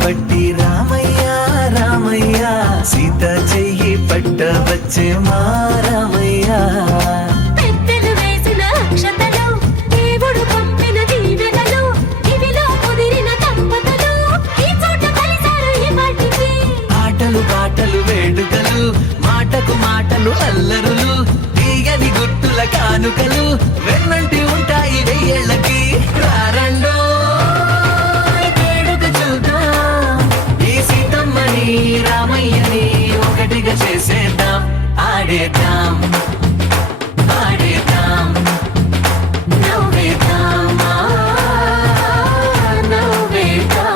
పట్టి రామయ్య రామయ్య సీత చెయ్యి పట్ట వచ్చే మా రామయ్య పెద్దలు వేసిన అక్షతలు దేవుడు పంపిన దీవెనలు ఇవిలో కుదిరిన దంపతులు ఈ చోట కలిసారు ఈ పాటికి ఆటలు అల్లరులు తీయని గుర్తుల కానుకలు వెన్నంటి ఉంటాయి వెయ్యేళ్ళకి రారండో వేడుక చూద్దాం ఈ సీతమ్మని రామయ్యని ఒకటిగా చేసేద్దాం ఆడేద్దాం ఆడేద్దాం నవ్వేద్దాం నవ్వేద్దాం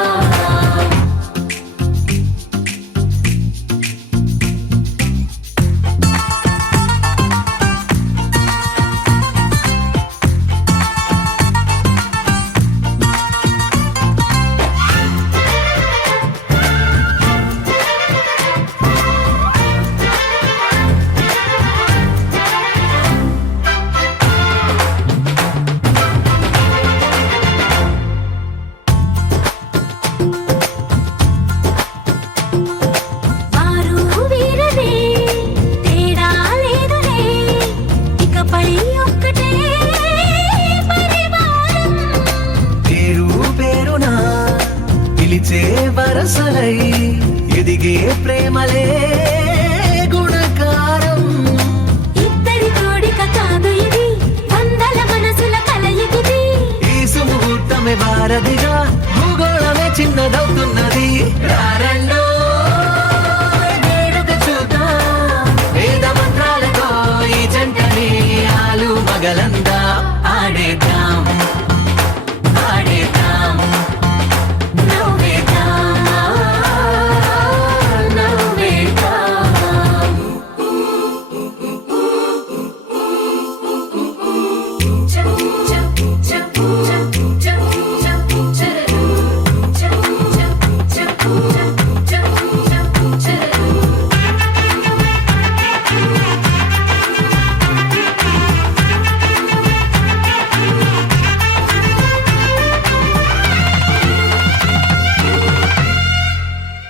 వారు వీరనే తేడా లేదులే ఇకపై ఒక్కటే పరివారం పేరు పేరునా పిలిచే వరసలై ఎదిగే ప్రేమలే గుణకారం ఇద్దరి కోడిక కాదు ఇది వందల మనసుల కలయికిది ఈ సుముహూర్తమే వారధిగా భూగోళమే చిన్నదవుతున్నది రారండో వేడుక చూద్దాం వేద మంత్రాలతో ఈ జంటని ఆలు మగలందా ఆడేద్దాం ఆడేద్దాం నవ్వేద్దాం నవ్వేద్దాం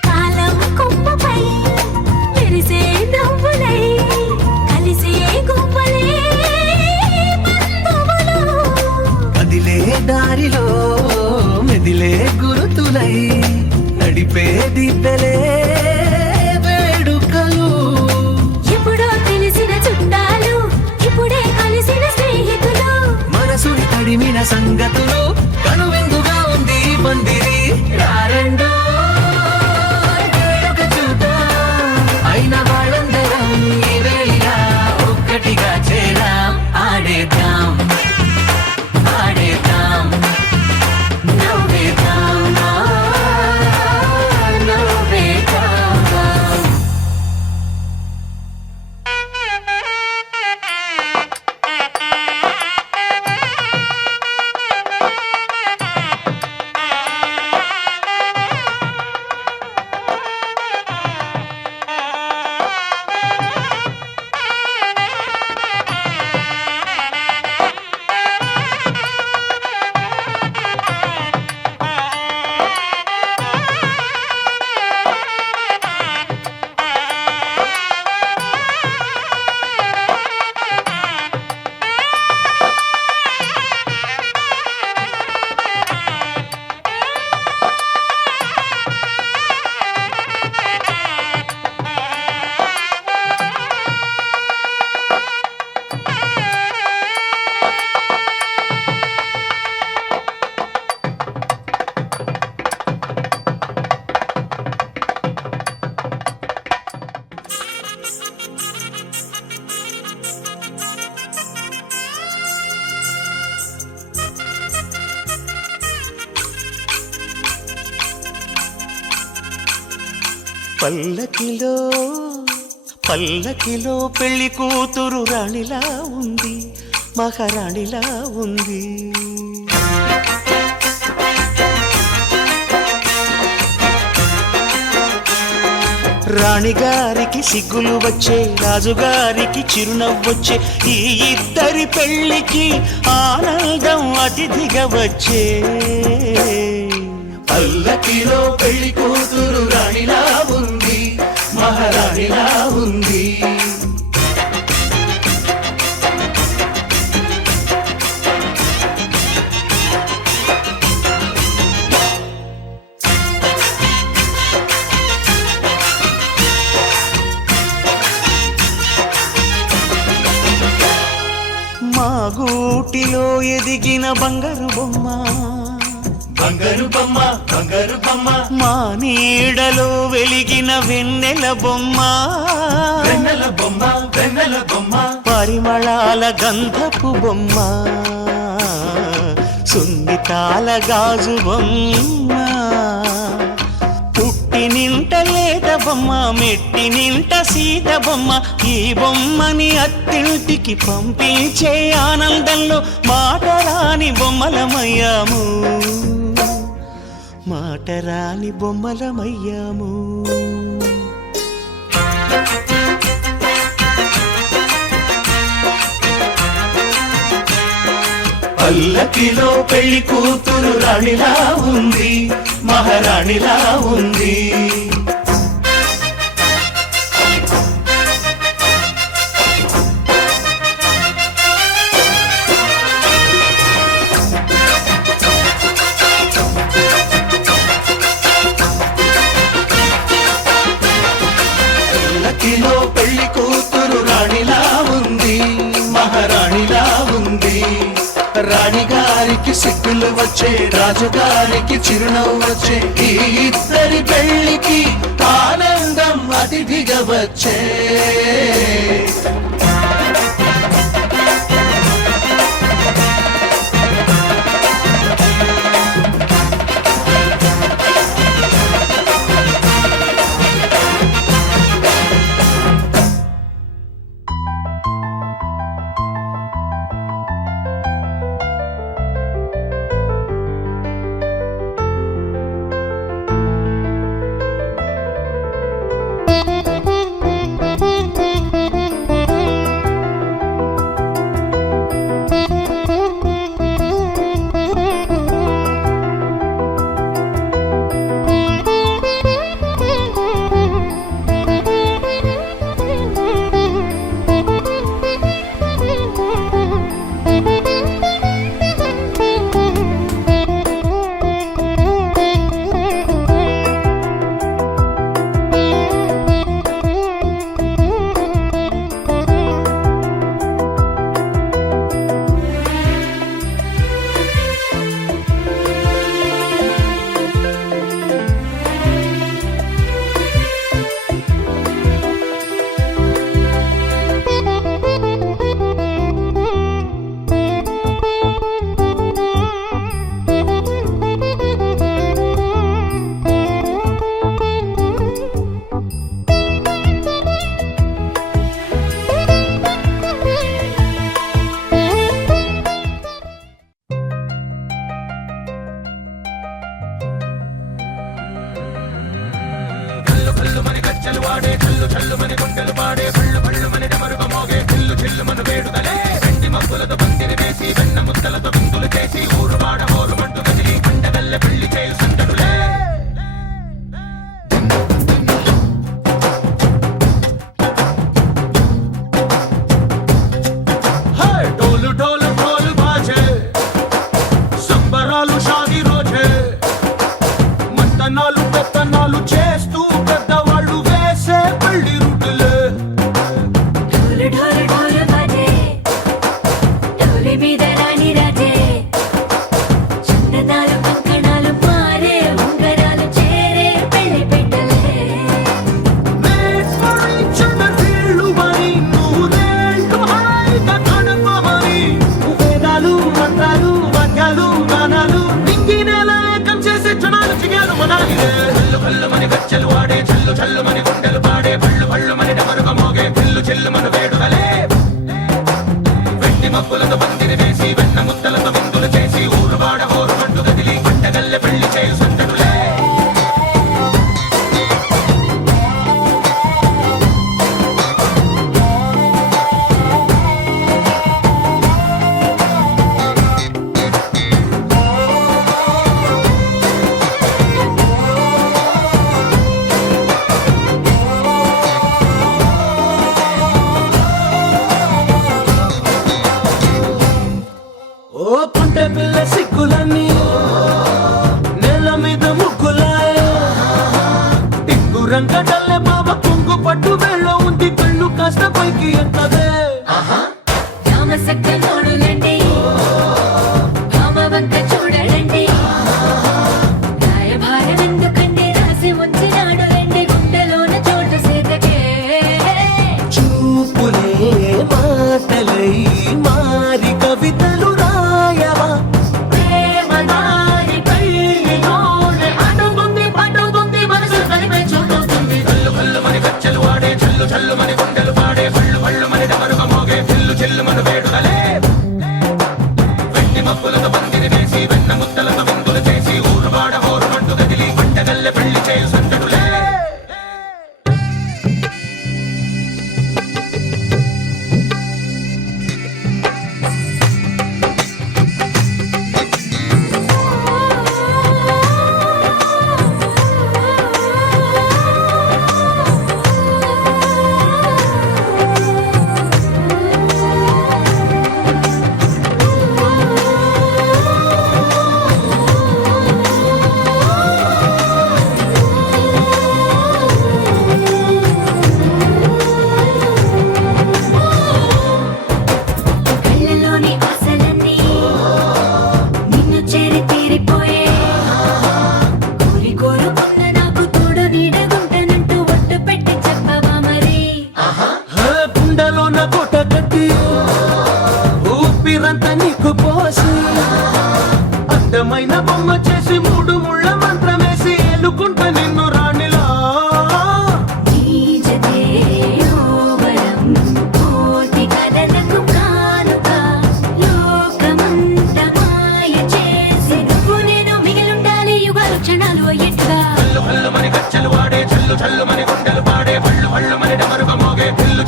కాలం కొమ్మపై మెరిసే నవ్వులై కలిసే గువ్వలే బంధువులు కదిలే దారిలో మెదిలే గురుతులై నడిపే దిబ్బెలే వేడుకలు ఎప్పుడో తెలిసిన చుట్టాలు ఇప్పుడే కలిసిన స్నేహితులు మనసుని తడిమిన సంగతులు కనువిందుగా ఉంది ఈ పందిరి రారండో వేడుక చూద్దాం అయిన వాళ్ళందరం ఈ వేళ ఒక్కటిగా చేరాం ఆడేద్దాం ఆడేద్దాం నవ్వేద్దాం నవ్వేద్దాం పల్లకిలో పల్లకిలో పెళ్లి కూతురు రాణిలా ఉంది, మహారాణిలా ఉంది. రాణిగారికి సిగ్గులు వచ్చే, రాజుగారికి చిరునవ్వొచ్చే, ఈ ఇద్దరి పెళ్లికి ఆనందం అతిథిగా వచ్చే. పల్లకిలో పెళ్లి కూతురు రాణిలా ఉంది, మహారాణిలా ఉంది. ఎదిగిన బంగారు బొమ్మ బంగారు బొమ్మ బంగారు బొమ్మ మా నీడలో వెలిగిన వెన్నెల బొమ్మ వెన్నెల బొమ్మ వెన్నెల బొమ్మ పరిమళాల గంధపు బొమ్మ సున్నితాల గాజు బొమ్మ పుట్టి నింట లేత బొమ్మ మెట్టి నింట సీత బొమ్మ ఈ బొమ్మని అత్తింటికి పంపించే ఆనందంలో మాటరాని బొమ్మలమయ్యాము మాటరాని బొమ్మలమయ్యాము పల్లకిలో పెళ్లి కూతురు రాణిలా ఉంది మహారాణిలా ఉంది పల్లకిలో పెళ్లి కూతురు రాణిలా ఉంది మహారాణిలా ఉంది రాణిగారికి సిగ్గులు వచ్చే రాజుగారికి చిరునవ్వు వచ్చే ఈ ఇద్దరి పెళ్లికి ఆనందం అతిథిగా వచ్చే రంగడల్లే బాబ కుంగు పట్టు వెళ్ళ ఉంది కళ్ళు కాస్త పైకి ఎత్తదే రామసక్క నోడులండి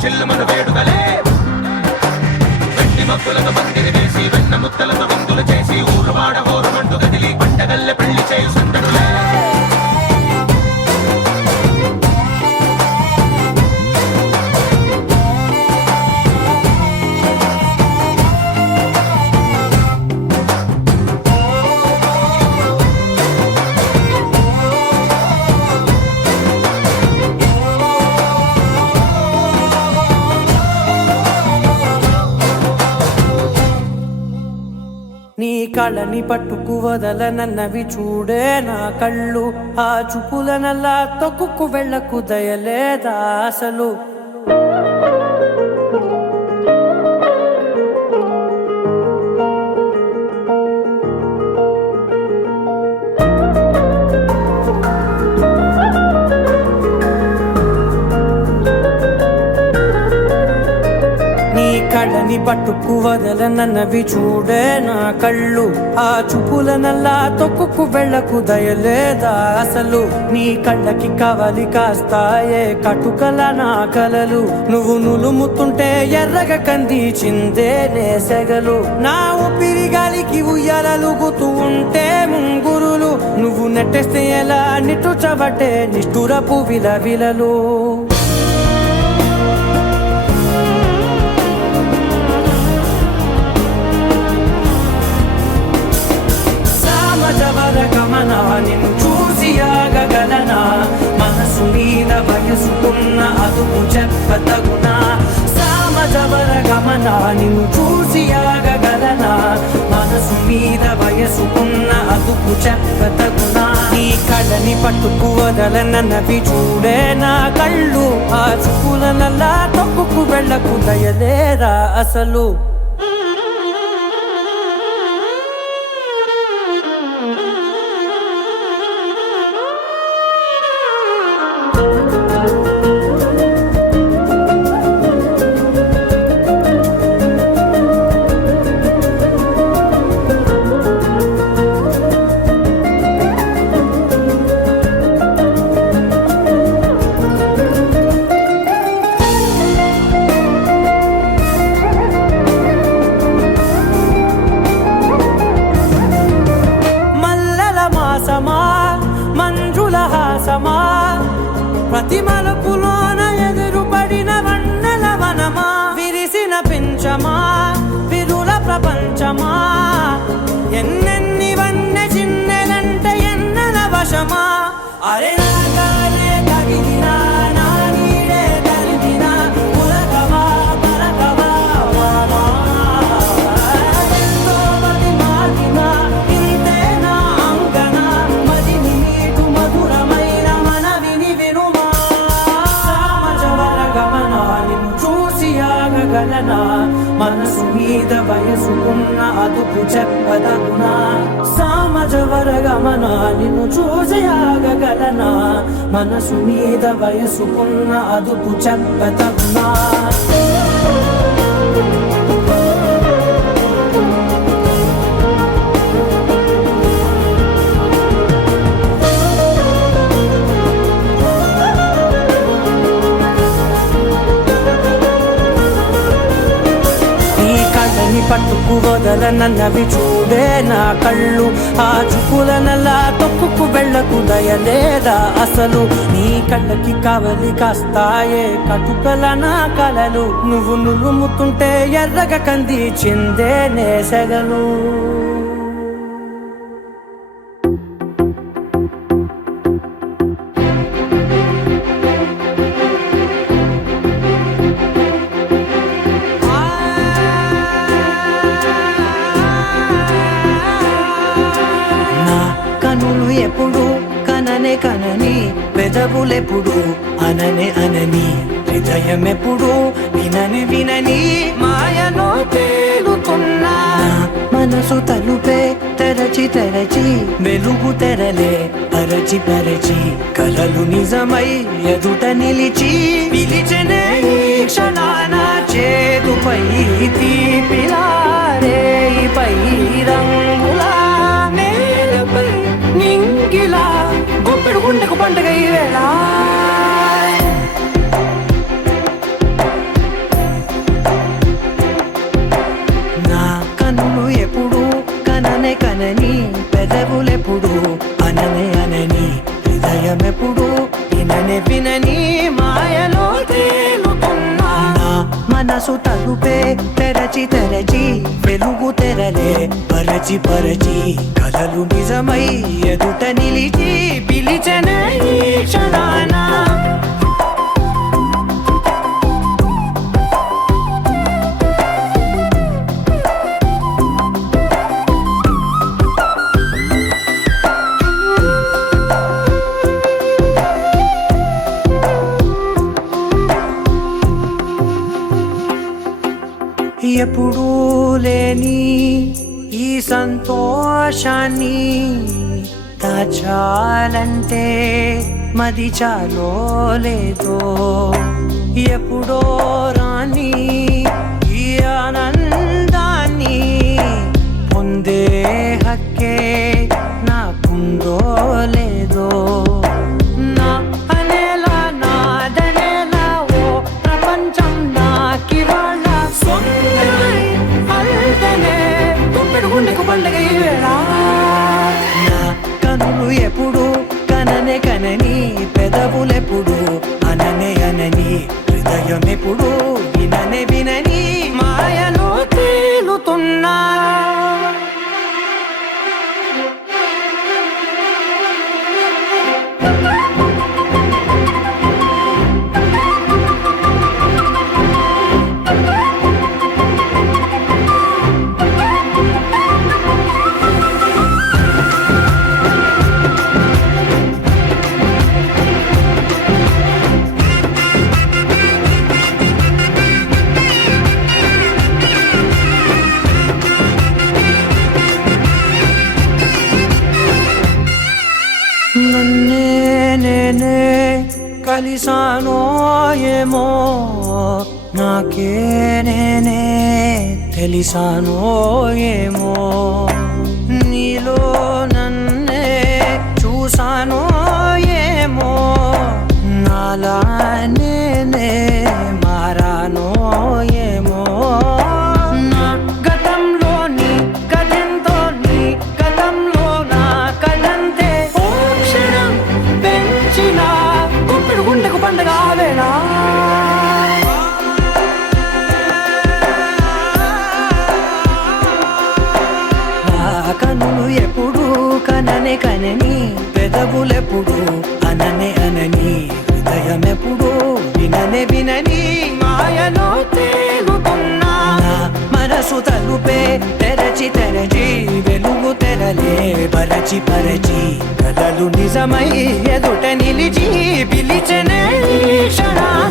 చిల్లుమన వేడుకలే వెండి మబ్బులతో పందిరి వేసి వెన్న ముద్దలతో విందులు చేసి ఊరువాడ హోరుమంటూ కదిలి పంటగల్లె పెళ్లి చేయు సందడులే నీ కళ్ళని పట్టుకు వదలనన్నవి చూడే నా కళ్ళు ఆ చూపులనల్లా తొక్కుకు వెళ్ళకు దయలేదా అసలు కళ్ళని పట్టుకు వదలనన్నవి చూడే నా కళ్ళు ఆ చూపులనల్లా తొక్కుకు వెళ్ళకు దయలేదా అసలు నీ కళ్ళకి కవలి కాస్తాయే కటుకల నా కలలు నువ్వు నులుముతుంటే ఎర్రగ కంది చిందే నేసెగలు నా ఊపిరి గాలికి ఉయ్యాలలుగుతూ ఉంటే ముంగురులు నువ్వు నెట్టేస్తే ఎలా నిట్టుచబట్టే నిష్ఠురపు విలవిలలు గమనా నిన్ను చూసి ఆగగలనా మనసు మీద వయసుకున్న అదుపు చెప్పతగునా సామజవర గమనా నిన్ను చూసి ఆగగలనా మనసు మీద వయసుకున్న అదుపు చెప్పతగునా నీ కళ్ళని పట్టుకు వదలనన్నవి చూడే నా కళ్ళు ఆ చూపులనల్లా తొక్కుకు వెళ్ళకు దయలేరా అసలు మంజుల హాసమా ప్రతి మలుపులోన ఎదురుపడిన వన్నెల వనమా విరిసిన పించమా విరుల ప్రపంచమా ఎన్నెన్ని వన్నె చిన్నెలంటే ఎన్నెల వశమా అరే నాగాలే తగిలినా నా నీడే తరిమినా ఉలకవా పలకవా వామా ఎంతో మతి మార్గినా ఇంతే నా అంకన మదిని నీటు మధురమైన మనవిని వినుమా సామజవర గమనా నిన్ను చూసి ఆగగలనా మనసు మీద వయసుకున్న అదుపు చెప్పదగునా సామజవర గమనా నిన్ను చూసి ఆగగలనా మనసు మీద వయసుకున్న అదుపు చెప్పదగునా పట్టుకు వదలనన్నవి చూడే నా కళ్ళు ఆ చూపులనల్లా తొక్కుకు వెళ్ళకు దయలేదా అసలు నీ కళ్ళకి కవలి కాస్తాయే కటుకల నా కలలు నువ్వు నులుముతుంటే ఎర్రగ కంది చిందే నేసెగలు కనులు ఎప్పుడు కననే కనని పెదవులెప్పుడు అననే అనని హృదయం ఎప్పుడు వినని వినని మాయలో తేలుతున్నా మనసు తలుపే తెరచి తెరచి వెలుగు తెరలే పరచి పరచి కలలు నిజమై ఎదుట నిలిచి పిలిచనే ఈ క్షణాన చేదుపై తీపిలారే పై రంగులా నేలపై నింగిలా గుప్పెడు గుండెకు పండుగ ఈ వేళ వినని వినని మాయలో తేలుతున్నా నా మనసు తలుపే తెరచి తెరచి వెలుగు తెరలే పరచి పరచి కలలు నిజమై ఎదుట నిలిచి పిలిచనే ఈ క్షణాన ఎప్పుడూ లేని ఈ సంతోషాన్ని దాచాలంటే మది చాలో లేదో ఎప్పుడో రాని ఈ ఆనందాన్ని పొందే హక్కే నాకుందో లేదో నా అనేలా నాదనేలా ఓ ప్రపంచం నాకివాళ్ళ సొంతమై అల్దనే గుప్పెడు గుండెకు పండగ ఈ వేళ నా కనులు ఎప్పుడు కననే కనని పెదవులెప్పుడు అననే అనని హృదయం ఎప్పుడు విననే వినని మాయలో తేలుతున్నా నన్నే నేనే కలిసానో ఏమో నాకే నేనే తెలిసానో ఏమో నీలో నన్నే చూసానో ఏమో నాలా నేనే మారానో ఏమో నా గతంలోని గతంతో నీ గతంలో నా కదంతే ఓ క్షణం పెంచిన గుప్పెడు గుండెకు పండగ వేళ కనులు ఎప్పుడు కననే కనని పెదవులెప్పుడు అననే అనని హృదయం ఎప్పుడు విననే వినని మాయలో తేలుతున్నా నా మనసు తలుపే తెరచి తెరచి వెలుగు తెరలే పరచి పరచి కలలు నిజమై ఎదుట నిలిచి పిలిచనే ఈ క్షణాన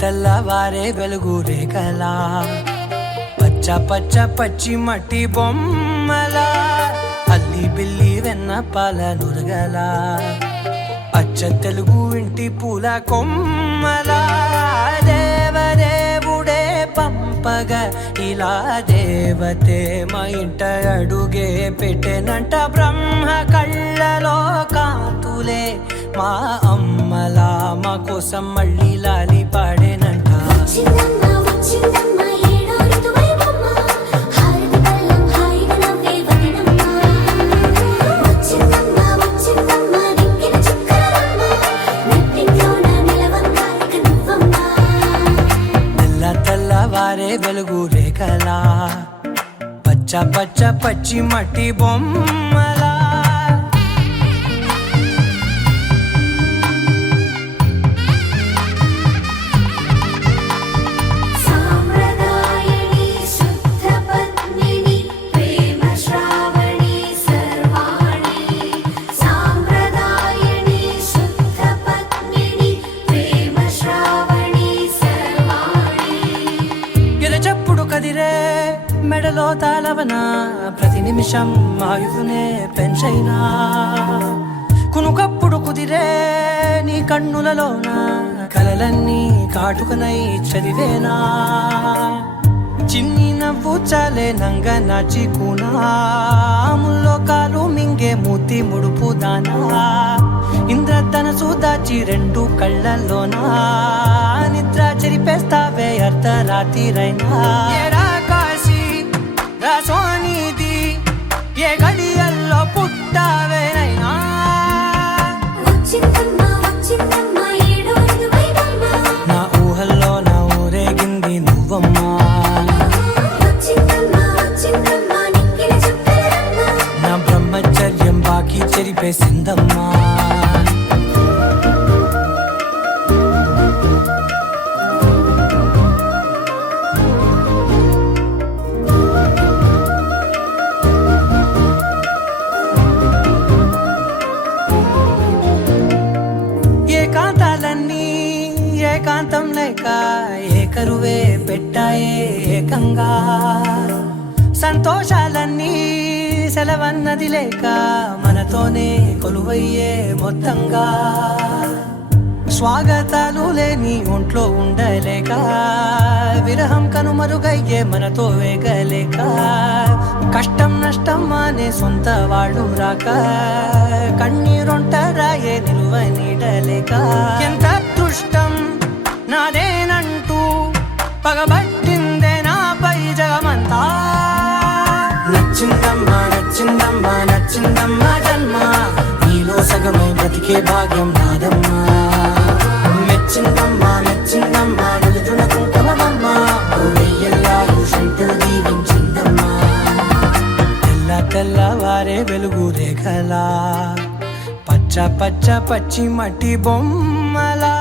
తెల్లవారే వెలుగు రేఖలా పచ్చ పచ్చ పచ్చి మట్టి బొమ్మలా అల్లి బిల్లి వెన్న పాల నురగలా అచ్చ తెలుగు ఇంటి పూల కొమ్మలా దేవదేవుడే పంపగా ఇలా దేవతే మా ఇంట అడుగే పెట్టెనంట బ్రహ్మ కళ్ళలో కాంతులే మా అమ్మలా మా కోసం మళ్ళీ లాలి పాడేనంట వచ్చిందమ్మ వచ్చిందమ్మ ఏడో ఋతువైవమ్మ హారతి పళ్ళం హాయిగా నవ్వే వదినమ్మ పచ్చ పచ్చి మట్టి బొమ్మలా సాంప్రదాయని శుద్ధ పద్మిని ప్రేమ శ్రావణి సర్వాణి సాంప్రదాయని శుద్ధ పద్మిని ప్రేమ శ్రావణి సర్వాణి ఎరచప్పుడు కదిరే మెడలో తాళవన ప్రతి నిమిషం ఆయువునే పెంచైనా కునుకప్పుడు కుదిరే నీ కన్నులలోన కలలన్నీ కాటుకనై చదివేనా చిన్ని నవ్వు చాలే నంగ నాచి కూనాముల్లో కాలు మింగే మూతి ముడుపు దానా ఇంద్రధనసు దాచి రెండు కళ్ళల్లోనా నిద్ర చెరిపేస్తావే అర్ధరాత్రిరైనా ఏరా కాశీ రా సోనిది ఏ గడియల్లో పుట్టావేనైనా వచ్చిందమ్మ ఏడో ఐదు వైదమ్మ నా ఊహల్లో నా ఊరేగింది నువ్వమ్మా వచ్చిందమ్మ నిక్కిన చుక్కలమ్మ నా బ్రహ్మచర్యం బాకీ చెరిపేసిందమ్మా ఏకాంతాలన్నీ ఏకాంతం లేక ఏకరువే పెట్టాయే ఏకంగా సంతోషాలన్నీ సెలవన్నది లేక మనతోనే కొలువయ్యే మొత్తంగా స్వాగతాలు లేని ఒంట్లో ఉండలేక విరహం కనుమరుగయ్యే మనతో వేగలేక కష్టం నష్టం అనే సొంత వాడు రాక కన్నీరొంటరాయే నిలువ నీడలేక ఎంత అదృష్టం నాదేనంటూ పగబట్టిందే నాపై జగమంతా నచ్చిందమ్మా నచ్చిందమ్మా నచ్చిందమ్మా జన్మ నీలో సగమై బ్రతికే భాగ్యం నాదమ్మా మెచ్చిందమ్మా మెచ్చిందమ్మా నిలుచున కుంకుమమ్మా వెయ్యల్లారు శంకరు దీవించిందమ్మా తెల్ల తెల్లవారే వెలుగు రేఖలా పచ్చ పచ్చ పచ్చి మట్టి బొమ్మలా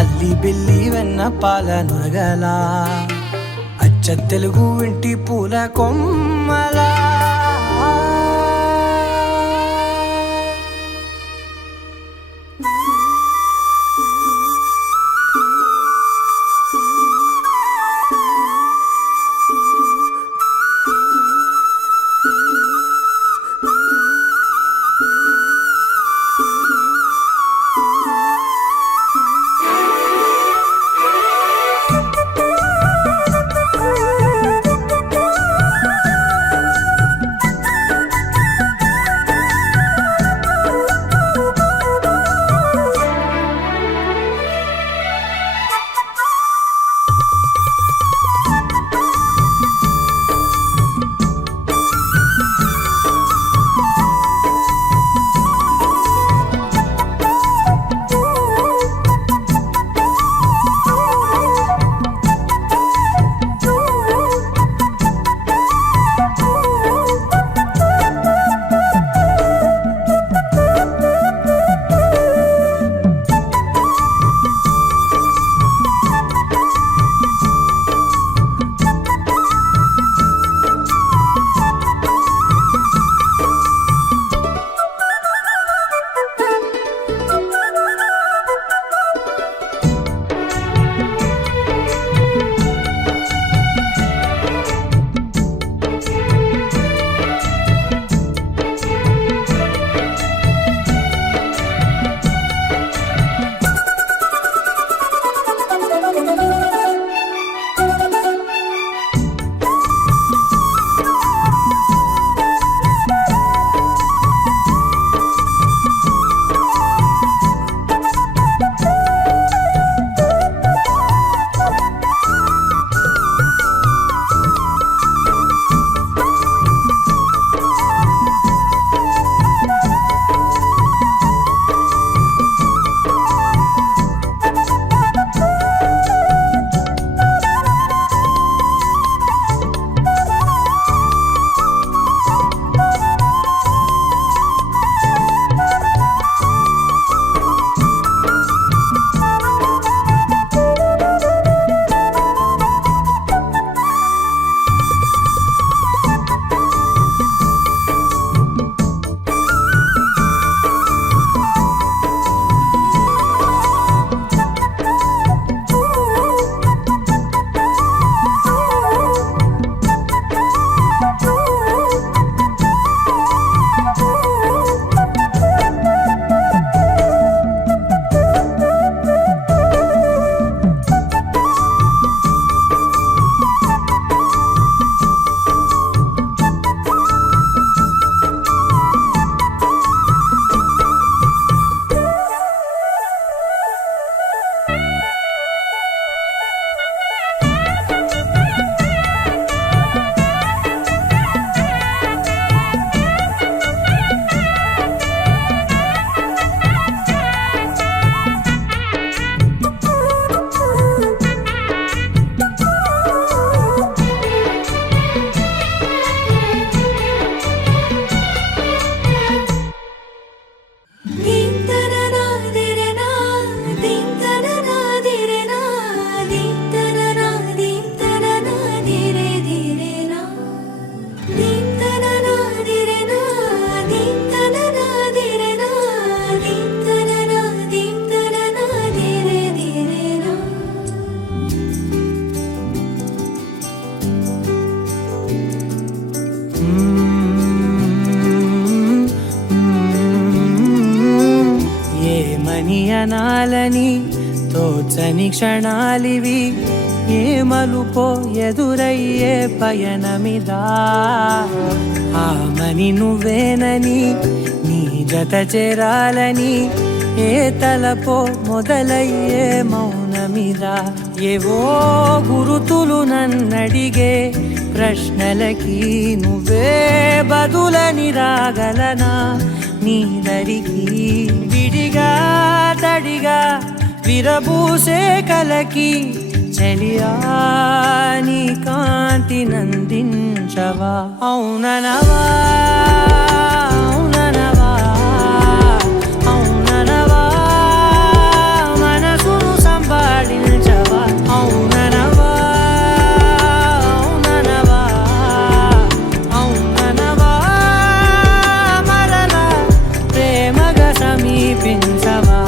అల్లి బిల్లి వెన్న పాల నురగలా అచ్చ తెలుగు ఇంటి పూల కొమ్మలా చాలని తోచని క్షణాలివి ఏ మలుపో ఎదురయ్యే పయనమిదా ఆమని నువ్వేనని నీ జత చేరాలని ఏ తలపో మొదలయ్యే మౌనమిదా ఏవో గురుతులు నన్నడిగే ప్రశ్నలకి నువ్వే బదులని రాగలనా నీ దరికి విడిగా తడిగా విరబూసే కలకి చలియా నీ కాంతి నందించవా అవుననవా అవుననవా అవుననవా మనసును సంపాదించవా అవుననవా అవుననవా అవుననవా మరలా ప్రేమగా సమీపించవా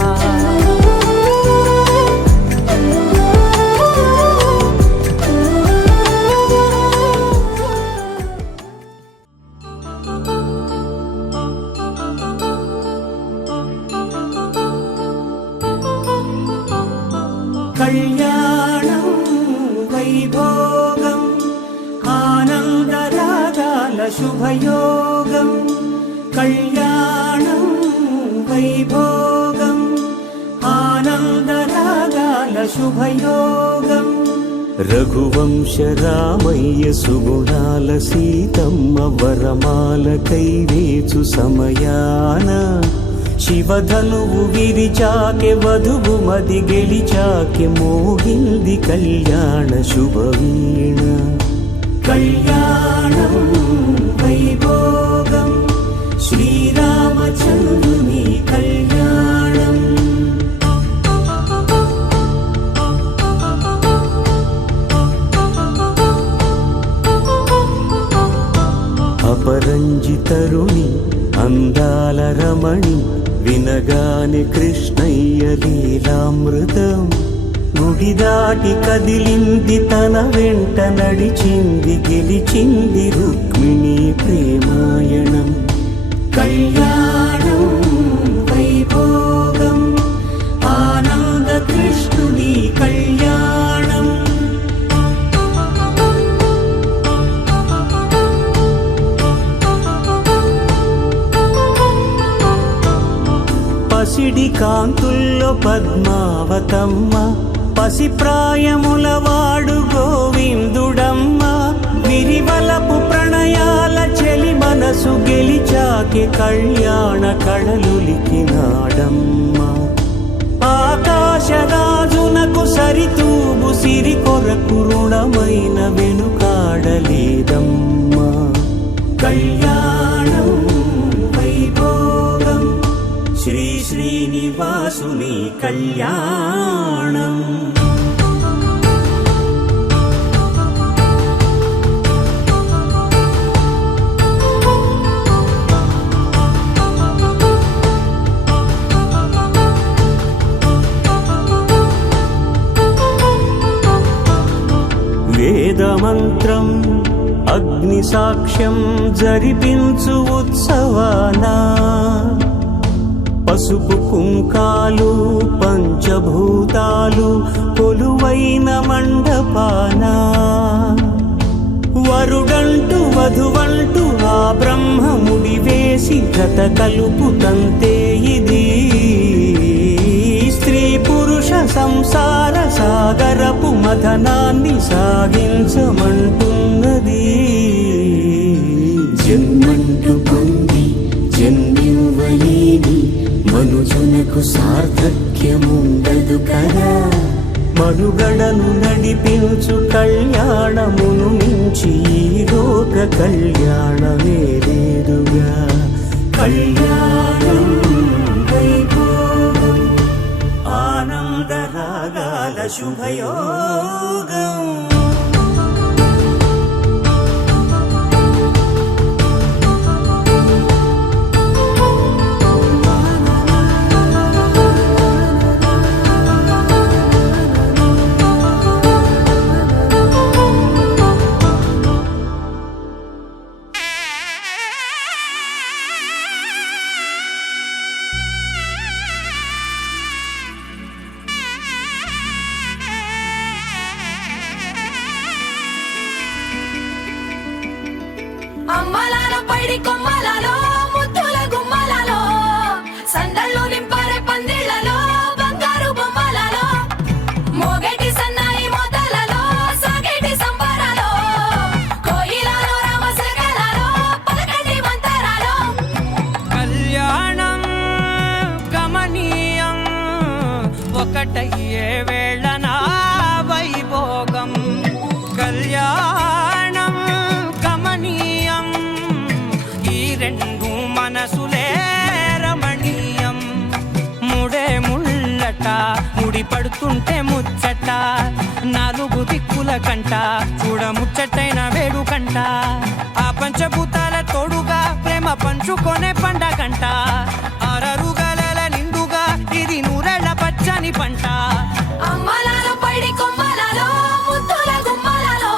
కళ్యాణం వైభోగం ఆనందరాగాల శుభయోగం కళ్యాణం వైభోగం ఆనందరాగాల శుభయోగం రఘువంశ రామయ్య సుగుణాల సీతమ్మ వరమాల కైవేచు సమయాన శివధనువు విరిచాకె వధువు మది గెలిచాకె మోగింది కళ్యాణ శుభవీణ కళ్యాణం వైభోగం శ్రీరామచంద్రుని కళ్యాణం అపరంజితరుణి అందాల రమణి వినగానే కృష్ణయ్య లీలామృతం గుడి దాటి కదిలింది తన వెంట నడిచింది గెలిచింది రుక్మిణి ప్రేమాయణం కళ్యాణం వైభోగం ఆనంద కృష్ణుని కళ్యాణం పసిడి కాంతుల్లో పద్మావతమ్మ పసిప్రాయముల వాడు గోవిందుడమ్మ విరివలపు ప్రణయాల చెలి మనసు గెలిచాకె కళ్యాణ కళలులికినాడమ్మ ఆకాశరాజునకు సరితూబు సిరి కొరకు రుణమైన వెనుకాడలేదమ్మా కళ్యాణం వైభోగం శ్రీ శ్రీనివాసుని కళ్యాణం వేదమంత్రం అగ్ని సాక్ష్యం జరిపించు ఉత్సవానా పసుపు కుంకాలు పంచభూతాలు కొలువైన మండపానా వరుడంటూ వధువంటూ ఆ బ్రహ్మముడి వేసి జత కలుపుతంతే ఇది స్త్రీ పురుష సంసార సాగరపు మథనాన్ని సాగించమంటున్నది జన్మంటూ పొంది జన్మివ్వలేని మనుజునకు సార్థక్యముండదు కదా మనుగడను నడిపించు కళ్యాణమును మించి ఈ లోక కళ్యాణమే లేదుగా కళ్యాణం వైభోగం ఆనంద రాగాల శుభయోగం ఒకటయ్యే వేళనా వైభోగం కళ్యాణం కమనీయం ఈ రెండు మనసులే రమణీయం ముడే ముళ్ళట ముడి పడుతుంటే ముచ్చట నాలుగు దిక్కుల కంట చూడ ముచ్చటైన వేడుకంట ఆ పంచభూతాల తోడుగా ప్రేమ పంచుకొనే పండగంట ఆరరుగల నిండుగా ఇది నూరెళ్ళ పచ్చని పంట అమ్మలాలో పడి కొమ్మలలో ముద్దుల గుమ్మలలో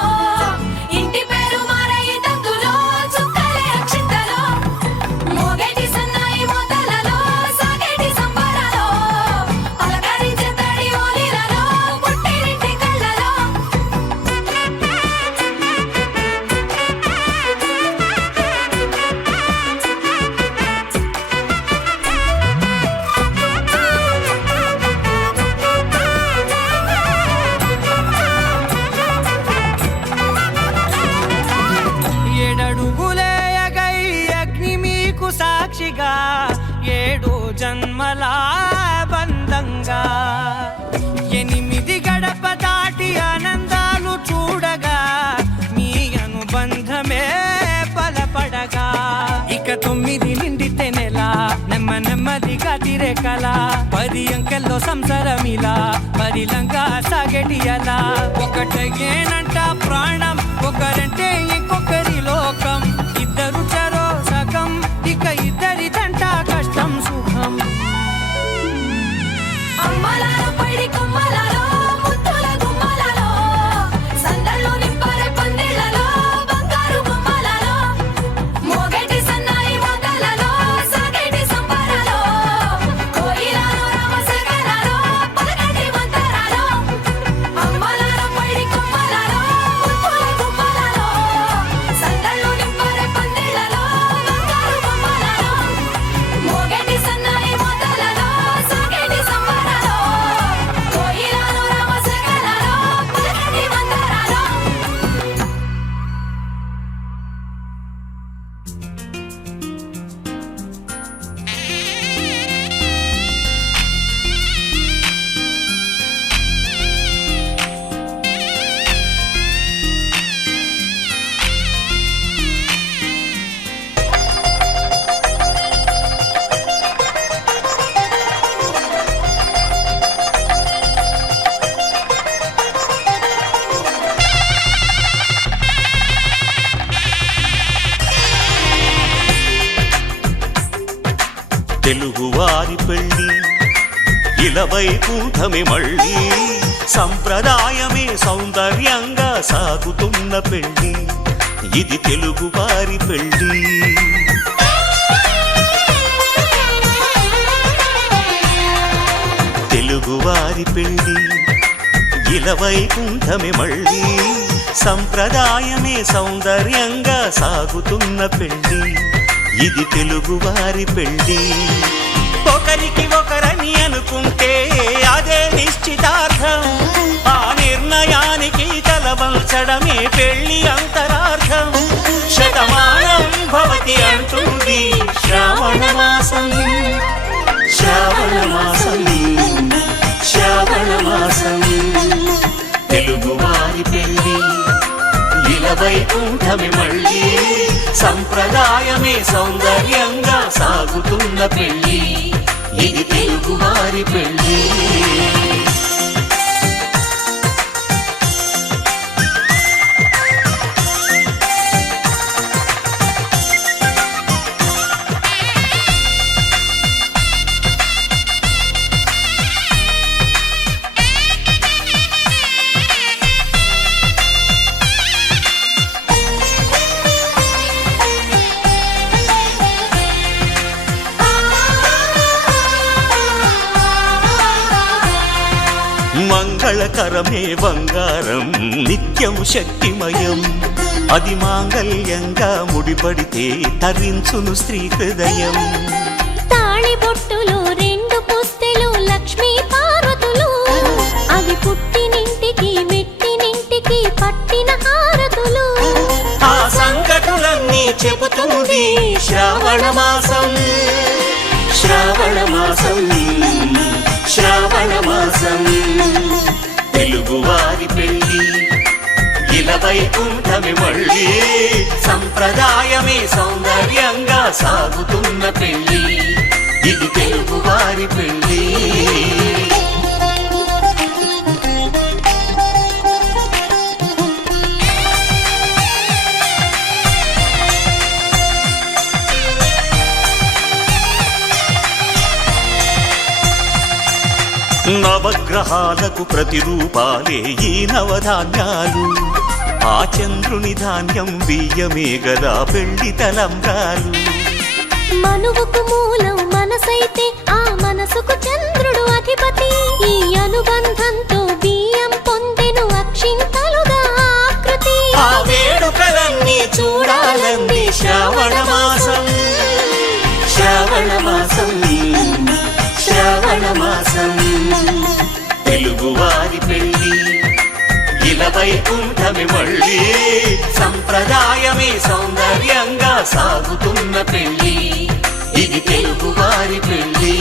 ఇంటి పేరు మారయి తందులో చుక్కలే అక్షింతలో మోగేటి సన్నాయి మోతలలో సాగేటి సంబరాలో పలకరించే తడి ఓలిలలో పుట్టినింటి కళ్ళలో ఏడడుగులేయగై అగ్ని మీకు సాక్షిగా 7 జన్మల బంధంగా 8 గడప దాటి ఆనందాలు చూడగా మీ అనుబంధమే బలపడగా ఇక 9 నిండితే నెల నెమ్మదిగా తిరే కల 10 అంకెల్లో సంసారమిలా పరిలంగా సాగేటి అలా ఒకటేనంట ప్రాణం ఒకరంటే ఇంకొకరి లోకం ఇద్దరు చరో సగం ఇక ఇద్దరిదంట కష్టం సుఖం అమ్మలాలో పడి కొమ్మలలో ముద్దుల గుమ్మలలో సందళ్ళు నింపరే పందిళ్ళలో బంగారు బొమ్మలలో మోగేటి సన్నాయి మోతలలో సాగేటి సంబరాలో కోయిలలో రామశకరాలో పలకటి మంతరాలో అమ్మలాలో పడి కొమ్మలలో ముద్దుల గుమ్మలలో సందళ్ళు నింపరే పందిళ్ళలో బంగారు బొమ్మలలో మోగేటి సన్నాయి మోతలలో సాగేటి సంబరాలో కోయిలలో రామశకరాలో పలకటి మంతరాలో తెలుగువారి పెళ్ళి ఇలవైకుంఠమే మళ్ళీ సంప్రదాయమే సౌందర్యంగా సాగుతున్న పెళ్ళి ఇది తెలుగువారి పెళ్ళి తెలుగువారి పెళ్ళి ఇలవైకుంఠమే మళ్ళీ సంప్రదాయమే సౌందర్యంగా సాగుతున్న పెళ్ళి ఇది తెలుగువారి పెళ్ళి ఒకరికి ఒకరని అనుకుంటే అదే నిశ్చితార్థం ఆ నిర్ణయానికి తలవంచడమే పెళ్ళి అంతరార్థం శతమానం భవతి అంటుంది శ్రావణ మాసం శ్రావణ మాసం శ్రావణ మాసం తెలుగువారి పెళ్ళి ఇలవైకుంఠమే మళ్ళీ సంప్రదాయమే సౌందర్యంగా సాగుతున్న పెళ్ళి ఇది తెలుగువారి పెళ్ళి మంగళకరమే బంగారం నిత్యం శక్తిమయం అది మాంగళ్యంగా ముడిపడితే తరించును స్త్రీ హృదయం తాళి బొట్టులో 2 పుస్తెలు లక్ష్మీ పార్వతులు అవి పుట్టినింటికి మెట్టినింటికి పట్టిన హారతులు ఆ సంగతులన్నీ చెబుతుంది శ్రావణ మాసం శ్రావణ మాసం శ్రావణ మాసం వైకుంఠమి మళ్ళీ సంప్రదాయమే సౌందర్యంగా సాగుతున్న పెళ్లి ఇది తెలుగు వారి పెళ్లి నవగ్రహాలకు ప్రతిరూపాలే ఈ నవధాన్యాలు ఆ చంద్రుని ధాన్యం బియ్యమే గదా పెళ్లి తలంబ్రాలు మనువుకు మూలం మనసైతే ఆ మనసుకు చంద్రుడు అధిపతి ఈ అనుబంధంతో బియ్యం పొందెను అక్షింతలుగా ఆకృతి ఆ వేడుకలన్నీ చూడాలంది శ్రావణ మాసం శ్రావణ మాసం శ్రావణ మాసం తెలుగు వారి పెళ్లి ఇలా వైకుంఠమి మళ్ళీ సంప్రదాయమే సౌందర్యంగా సాగుతున్న పెళ్లి ఇది తెలుగు వారి పెళ్లి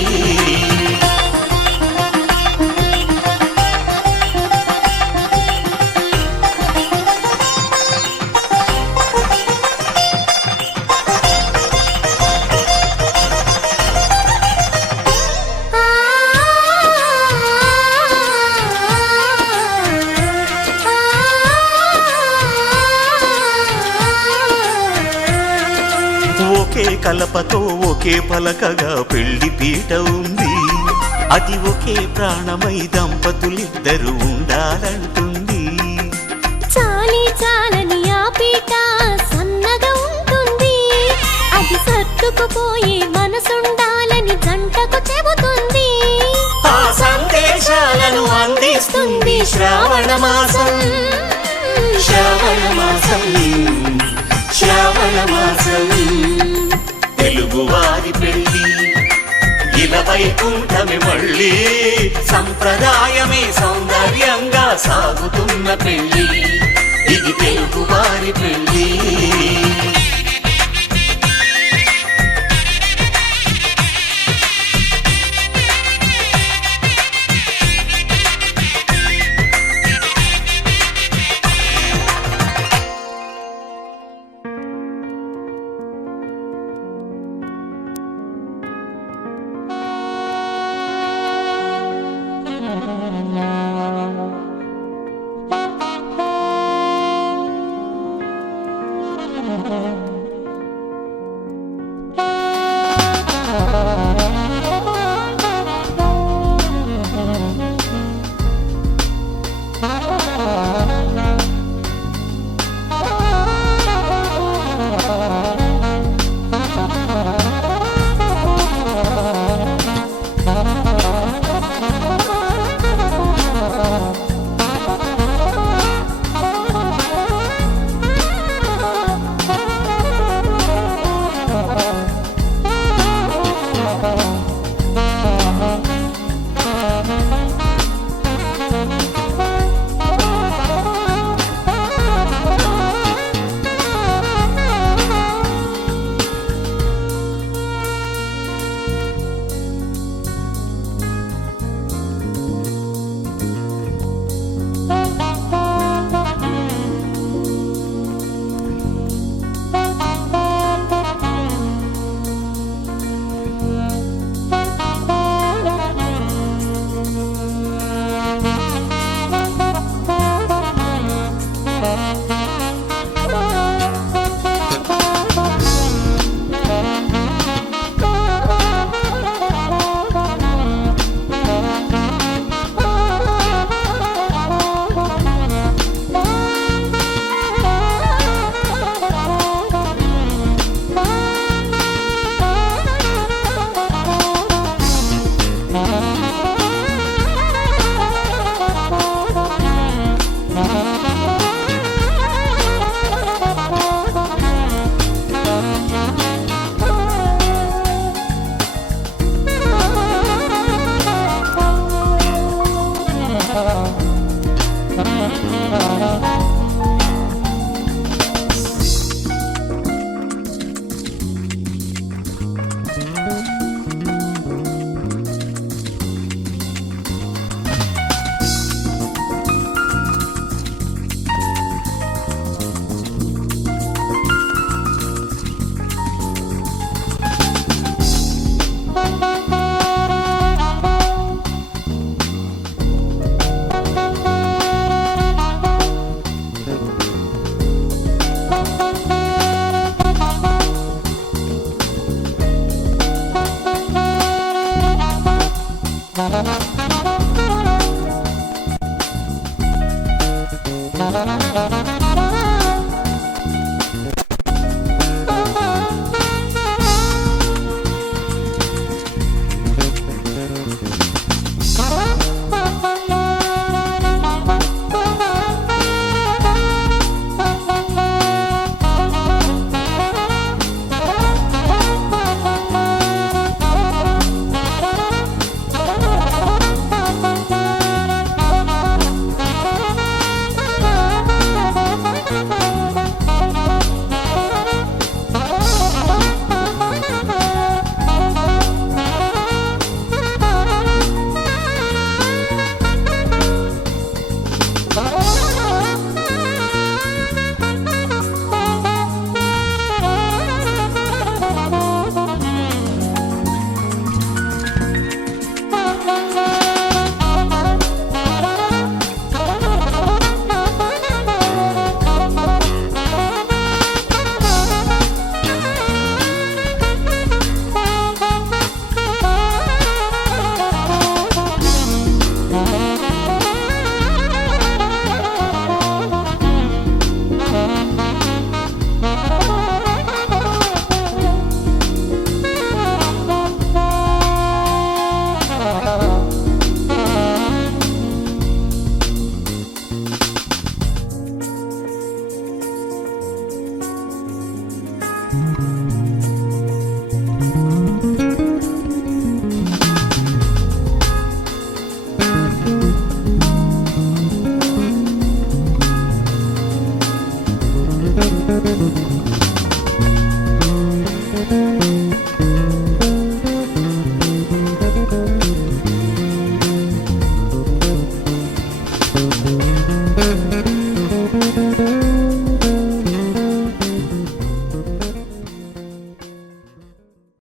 ఒకే కలపతో ఒకే పలకగా పెళ్లి పీట ఉంది అది ఒకే ప్రాణమై దంపతులిద్దరు ఉండాలంటుంది చాలి చాలని ఆ పీట సన్నగా ఉంటుంది అది సర్దుకుపోయే మనసుండాలని జంటకు చెబుతుంది ఆ సందేశాలను అందిస్తుంది శ్రావణ మాసం శ్రావణ మాసం శ్రావణ మాసం తెలుగు వారి పెళ్లి ఇలా వైకుంఠమి మళ్ళీ సంప్రదాయమే సౌందర్యంగా సాగుతున్న పెళ్లి ఇది తెలుగు వారి పెళ్లి